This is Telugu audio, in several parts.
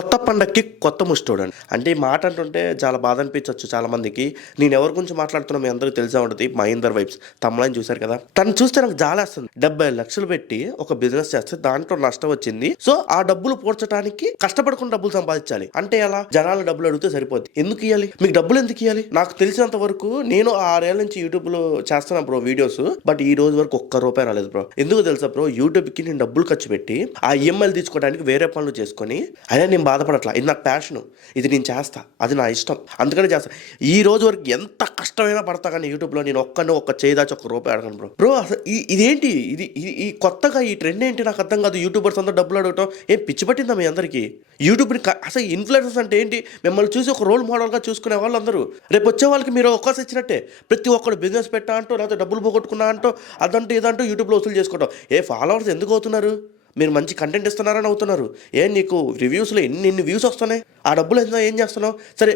కొత్త పండక్కి కొత్త ముష్టోడండి. అంటే ఈ మాట అంటుంటే చాలా బాధ అనిపించొచ్చు చాలా మందికి. నేను ఎవరి గురించి మాట్లాడుతున్నా మీ అందరికి తెలిసే ఉంటది. మహేందర్ వైబ్స్ తమ్ముళ్ళని చూసారు కదా! తను చూస్తే నాకు జాలేస్తుంది. 70,00,000 పెట్టి ఒక బిజినెస్ చేస్తే దాంట్లో నష్టం వచ్చింది. సో, ఆ డబ్బులు పూడ్చడానికి కష్టపడకుండా డబ్బులు సంపాదించాలి. అంటే ఎలా? జనాలు డబ్బులు అడిగితే సరిపోద్ది. ఎందుకు ఇయ్యాలి? మీకు డబ్బులు ఎందుకు ఇయ్యాలి? నాకు తెలిసినంత వరకు నేను 6 ఏళ్ల నుంచి యూట్యూబ్‌లో చేస్తున్నా బ్రో వీడియోస్. బట్ ఈ రోజు వరకు ఒక్క రూపాయి రాలేదు బ్రో. ఎందుకో తెలుసా బ్రో? యూట్యూబ్‌కి నేను డబ్బులు ఖర్చు పెట్టి ఆ ఈఎంఐలు తీసుకోవడానికి వేరే పనులు చేసుకొని అయినా నేను బాధపడట్లా. ఇది నాకు ప్యాషను. ఇది నేను చేస్తా. అది నా ఇష్టం. అందుకనే చేస్తా. ఈ రోజు వరకు ఎంత కష్టమైనా పడతా కానీ యూట్యూబ్‌లో నేను ఒక్క చేయి దాచి ఒక్క రూపాయి అడగను బ్రో. బ్రో అసలు ఇదేంటి? ఇది ఇది ఈ కొత్తగా ఈ ట్రెండ్ ఏంటి నాకు అర్థం కాదు. యూట్యూబర్స్ అందరూ డబ్బులు అడగటం ఏం పిచ్చి పట్టిందా మీ అందరికీ? యూట్యూబ్‌ని అసలు ఇన్‌ఫ్లుయెన్సర్స్ అంటే ఏంటి? మిమ్మల్ని చూసి ఒక రోల్ మోడల్‌గా చూసుకునే వాళ్ళందరూ. రేపు వచ్చే వాళ్ళకి మీరు అవకాశం ఇచ్చినట్టే. ప్రతి ఒక్కడు బిజినెస్ పెట్టా అంటూ లేకపోతే డబ్బులు పోగొట్టుకున్నా అంటూ అదంటూ ఇదంటూ యూట్యూబ్‌లో వసూలు చేసుకోవటం. ఫాలోవర్స్ ఎందుకు అవుతున్నారు? మీరు మంచి కంటెంట్ ఇస్తున్నారని అవుతున్నారు. నీకు రివ్యూస్‌లో ఎన్ని వ్యూస్ వస్తున్నాయి? ఆ డబ్బులు ఏం చేస్తున్నావు? సరే,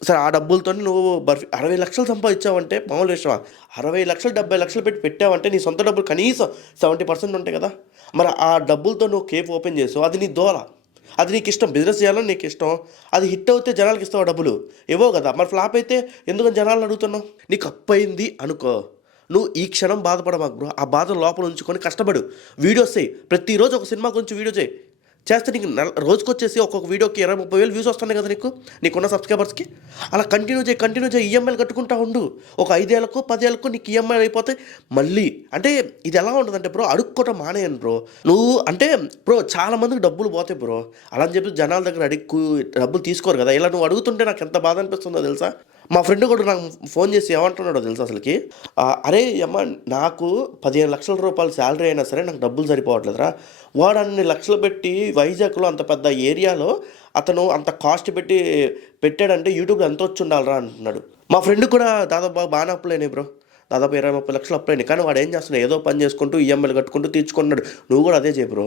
సరే ఆ డబ్బులతోని నువ్వు 60,00,000 సంపాదించావంటే మామూలు విషయమా? 60,00,000, 70,00,000 పెట్టి పెట్టావంటే నీ సొంత డబ్బులు కనీసం 70% ఉంటాయి కదా! మరి ఆ డబ్బులతో నువ్వు కేఫ్ ఓపెన్ చేసావు. అది నీ దోల. అది నీకు ఇష్టం. బిజినెస్ చేయాలని నీకు ఇష్టం. అది హిట్ అవుతే జనాలకి ఇస్తావా డబ్బులు? ఇవ్వవు కదా! మరి ఫ్లాప్ అయితే ఎందుకని జనాలను అడుగుతున్నావు? నీకు అప్పయింది అనుకో. నువ్వు ఈ క్షణం బాధపడమాకు బ్రో. ఆ బాధ లోపల ఉంచుకొని కష్టపడు. వీడియోస్ చెయి. ప్రతిరోజు ఒక సినిమా గురించి వీడియో చేయి. చేస్తే నీకు రోజుకొచ్చేసి ఒక్కొక్క వీడియోకి 20,000, 30,000 వ్యూస్ వస్తున్నాయి కదా నీకున్న సబ్స్క్రైబర్స్‌కి. అలా కంటిన్యూ చేయి. ఈఎంఐలు కట్టుకుంటా ఉండు. ఒక 5 ఏళ్లకో, 10 ఏళ్లకో నీకు ఈఎంఐలు అయిపోతాయి. మళ్ళీ అంటే ఇది ఎలా ఉంటదంటే బ్రో అడుక్కోవటం మానేయండి బ్రో. నువ్వు అంటే బ్రో చాలా మందికి డబ్బులు పోతాయి బ్రో. అలా అని చెప్పి జనాల దగ్గర డబ్బులు తీసుకోరు కదా! ఇలా నువ్వు అడుగుతుంటే నాకు ఎంత బాధ అనిపిస్తుందో తెలుసా? మా ఫ్రెండ్ కూడా నాకు ఫోన్ చేసి ఏమంటున్నాడో తెలుసా అసలకి? "అరే యమ్మ నాకు 15,00,000 రూపాయలు సాలరీ అయినా సరే నాకు డబ్బులు సరిపోవట్లేదురా. వాడు అన్ని లక్షలు పెట్టి వైజాగ్‌లో అంత పెద్ద ఏరియాలో అతను అంత కాస్ట్ పెట్టి పెట్టాడంటే యూట్యూబ్‌లో ఎంతొచ్చుండాలిరా" అంటున్నాడు. మా ఫ్రెండ్‌కి కూడా దాదాపు బాగానే అప్పులయినాయి బ్రో. దాదాపు 20, 30 లక్షలు అప్పులయినాయి. కానీ వాడు ఏం చేస్తున్నాడు? ఏదో పని చేసుకుంటూ ఈఎంఐలు కట్టుకుంటూ తీర్చుకుంటున్నాడు. నువ్వు కూడా అదే చెయ్యి బ్రో.